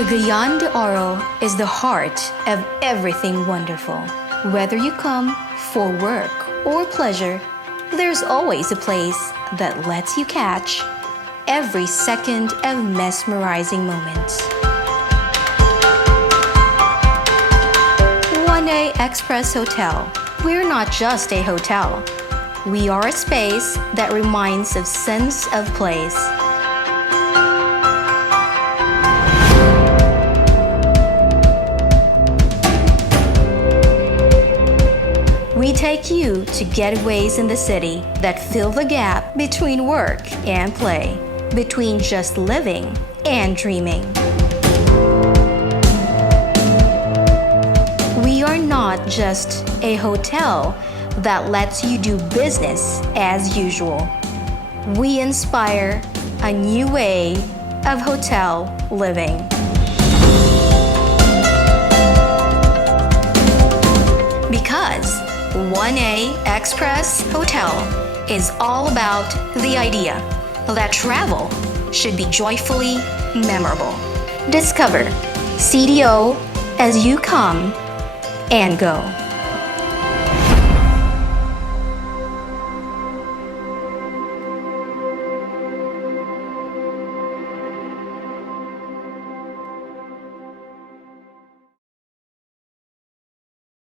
Cagayan de Oro is the heart of everything wonderful. Whether you come for work or pleasure, there's always a place that lets you catch every second of mesmerizing moments. 1A Express Hotel. We're not just a hotel. We are a space that reminds of sense of place. We take you to getaways in the city that fill the gap between work and play, between just living and dreaming. We are not just a hotel that lets you do business as usual. We inspire a new way of hotel living. Because 1A Express Hotel is all about the idea that travel should be joyfully memorable. Discover CDO as you come and go.